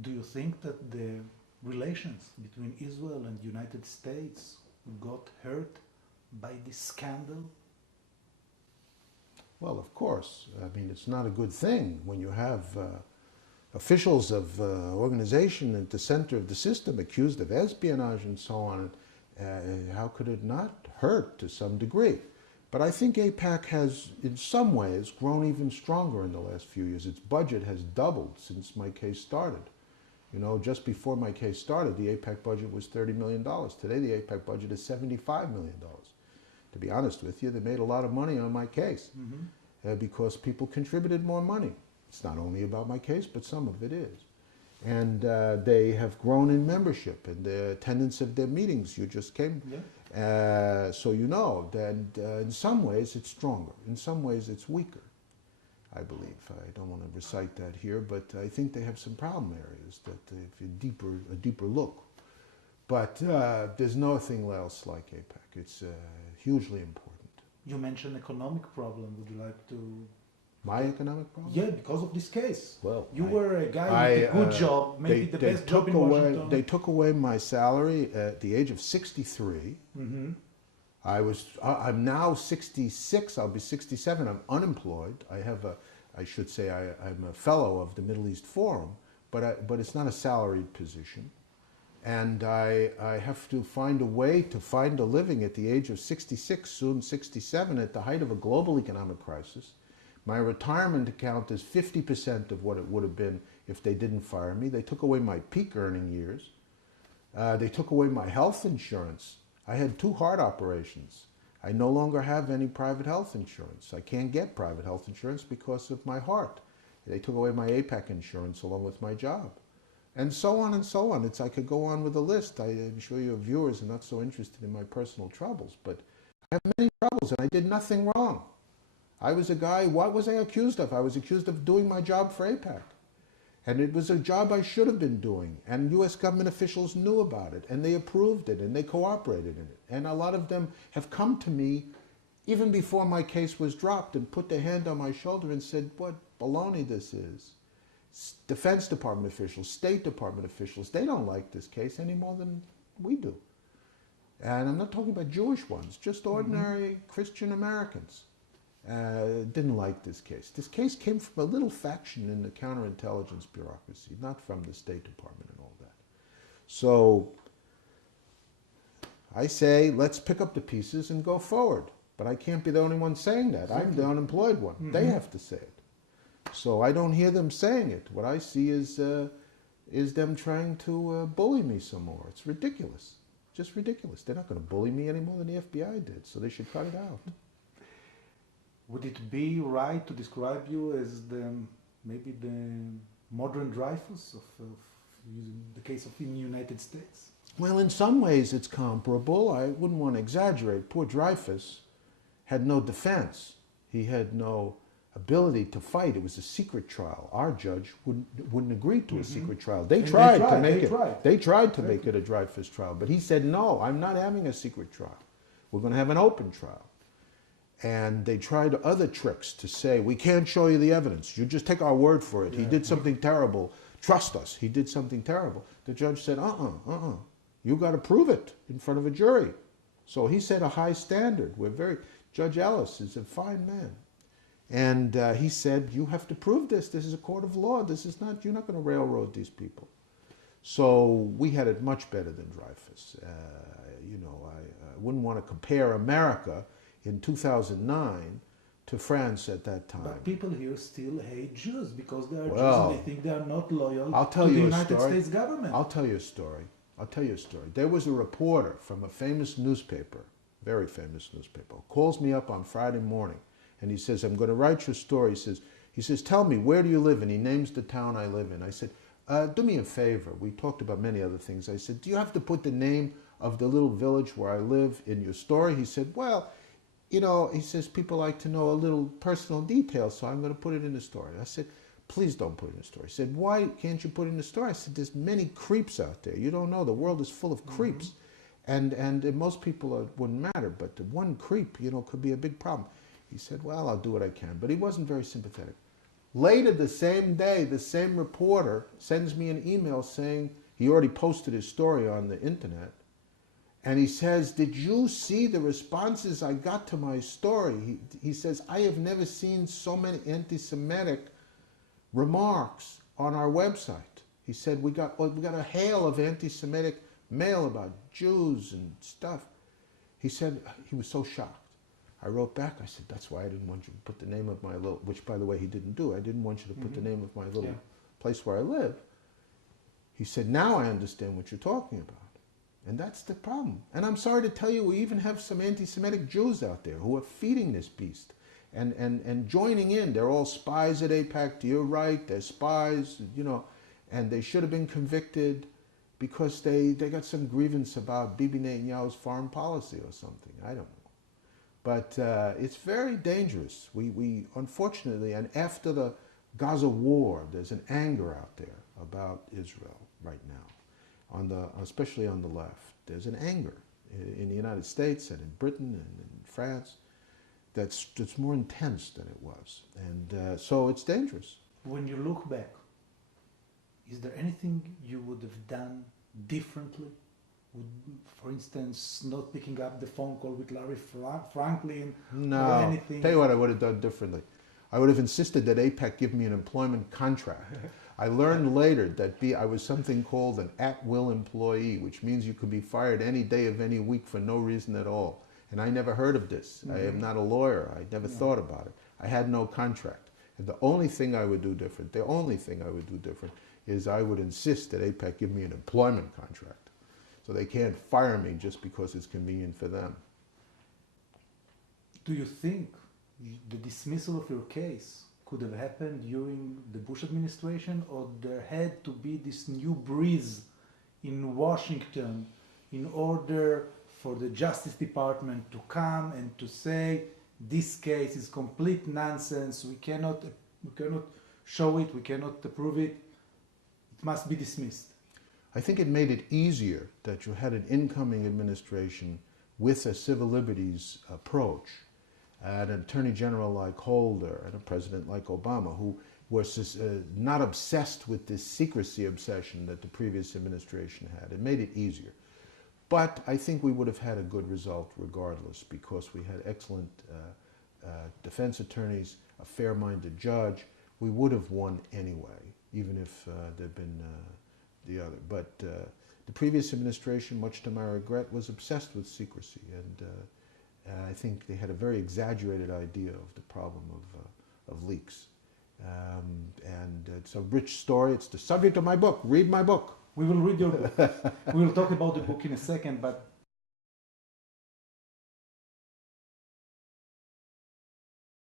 Do you think that the relations between Israel and the United States got hurt by this scandal? Well, of course. I mean, it's not a good thing when you have officials of organization at the center of the system accused of espionage and so on. How could it not hurt to some degree? But I think AIPAC has, in some ways, grown even stronger in the last few years. Its budget has doubled since my case started. You know, just before my case started, the AIPAC budget was $30 million. Today, the AIPAC budget is $75 million. To be honest with you, they made a lot of money on my case because people contributed more money. It's not only about my case, but some of it is. And they have grown in membership and the attendance of their meetings. You just came. Yeah. So you know that in some ways it's stronger. In some ways it's weaker, I believe. I don't want to recite that here, but I think they have some problem areas that if a deeper look. But there's nothing else like AIPAC. It's hugely important. You mentioned economic problem. Would you like to... My economic problem? Yeah, because of this case. Well, you were a guy with a good job, maybe the best job in Washington. They took away my salary at the age of 63. I'm now 66. I'll be 67. I'm unemployed. I should say I'm a fellow of the Middle East Forum, but it's not a salaried position. And I have to find a way to find a living at the age of 66, soon 67, at the height of a global economic crisis. My retirement account is 50% of what it would have been if they didn't fire me. They took away my peak earning years. They took away my health insurance. I had 2 heart operations. I no longer have any private health insurance. I can't get private health insurance because of my heart. They took away my AIPAC insurance along with my job. And so on and so on. I could go on with a list. I'm sure your viewers are not so interested in my personal troubles, but I have many troubles and I did nothing wrong. I was a guy, what was I accused of? I was accused of doing my job for AIPAC. And it was a job I should have been doing. And US government officials knew about it, and they approved it, and they cooperated in it. And a lot of them have come to me, even before my case was dropped, and put their hand on my shoulder and said, what baloney this is. Defense Department officials, State Department officials, they don't like this case any more than we do. And I'm not talking about Jewish ones, just ordinary Christian Americans. Didn't like this case. This case came from a little faction in the counterintelligence bureaucracy, not from the State Department and all that. So I say, let's pick up the pieces and go forward. But I can't be the only one saying that. I'm the unemployed one. They have to say it. So I don't hear them saying it. What I see is them trying to bully me some more. It's ridiculous. Just ridiculous. They're not going to bully me any more than the FBI did, so they should cut it out. Would it be right to describe you as maybe the modern Dreyfus of the case of in the United States? Well, in some ways it's comparable. I wouldn't want to exaggerate. Poor Dreyfus had no defense. He had no ability to fight. It was a secret trial. Our judge wouldn't agree to a secret trial. They tried to make it a Dreyfus trial, but he said, no, I'm not having a secret trial. We're going to have an open trial. And they tried other tricks to say, we can't show you the evidence. You just take our word for it. Yeah. He did something terrible. Trust us. He did something terrible. The judge said, you got to prove it in front of a jury. So he set a high standard. Judge Ellis is a fine man. And he said, you have to prove this. This is a court of law. You're not going to railroad these people. So we had it much better than Dreyfus. I wouldn't want to compare America in 2009 to France at that time. But people here still hate Jews because they are Jews and they think they are not loyal to the United States government. I'll tell you a story. There was a reporter from a famous newspaper, very famous newspaper, calls me up on Friday morning and he says, I'm going to write your story. He says, tell me, where do you live? And he names the town I live in. I said, do me a favor. We talked about many other things. I said, do you have to put the name of the little village where I live in your story? He said, well, he says, people like to know a little personal detail, so I'm going to put it in the story. I said, please don't put it in the story. He said, why can't you put it in the story? I said, there's many creeps out there. You don't know. The world is full of creeps. And most people wouldn't matter, but one creep, could be a big problem. He said, well, I'll do what I can. But he wasn't very sympathetic. Later the same day, the same reporter sends me an email saying he already posted his story on the internet. And he says, did you see the responses I got to my story? He says, I have never seen so many anti-Semitic remarks on our website. He said, we got a hail of anti-Semitic mail about Jews and stuff. He said he was so shocked. I wrote back, I said, that's why I didn't want you to put the name of my little, which by the way he didn't do. I didn't want you to put the name of my little place where I live. He said, now I understand what you're talking about. And that's the problem. And I'm sorry to tell you, we even have some anti-Semitic Jews out there who are feeding this beast and joining in. They're all spies at AIPAC. You're right, they're spies, you know, and they should have been convicted because they got some grievance about Bibi Netanyahu's foreign policy or something. I don't know. But it's very dangerous. We unfortunately, and after the Gaza war, there's an anger out there about Israel right now, especially on the left. There's an anger in the United States and in Britain and in France that's more intense than it was. And so it's dangerous. When you look back, is there anything you would have done differently? For instance, not picking up the phone call with Larry Franklin or anything? Tell you what I would have done differently. I would have insisted that AIPAC give me an employment contract. I learned later that I was something called an at-will employee, which means you could be fired any day of any week for no reason at all. And I never heard of this. I am not a lawyer. I never thought about it. I had no contract. And the only thing I would do different, is I would insist that AIPAC give me an employment contract. So they can't fire me just because it's convenient for them. Do you think the dismissal of your case could have happened during the Bush administration, or there had to be this new breeze in Washington in order for the Justice Department to come and to say, this case is complete nonsense, we cannot show it, we cannot prove it, it must be dismissed? I think it made it easier that you had an incoming administration with a civil liberties approach, and an attorney general like Holder and a president like Obama, who was not obsessed with this secrecy obsession that the previous administration had. It made it easier. But I think we would have had a good result regardless, because we had excellent defense attorneys, a fair-minded judge. We would have won anyway, even if there'd been the other. But the previous administration, much to my regret, was obsessed with secrecy, and I think they had a very exaggerated idea of the problem of leaks. And it's a rich story. It's the subject of my book. Read my book. We will read your book. We will talk about the book in a second, but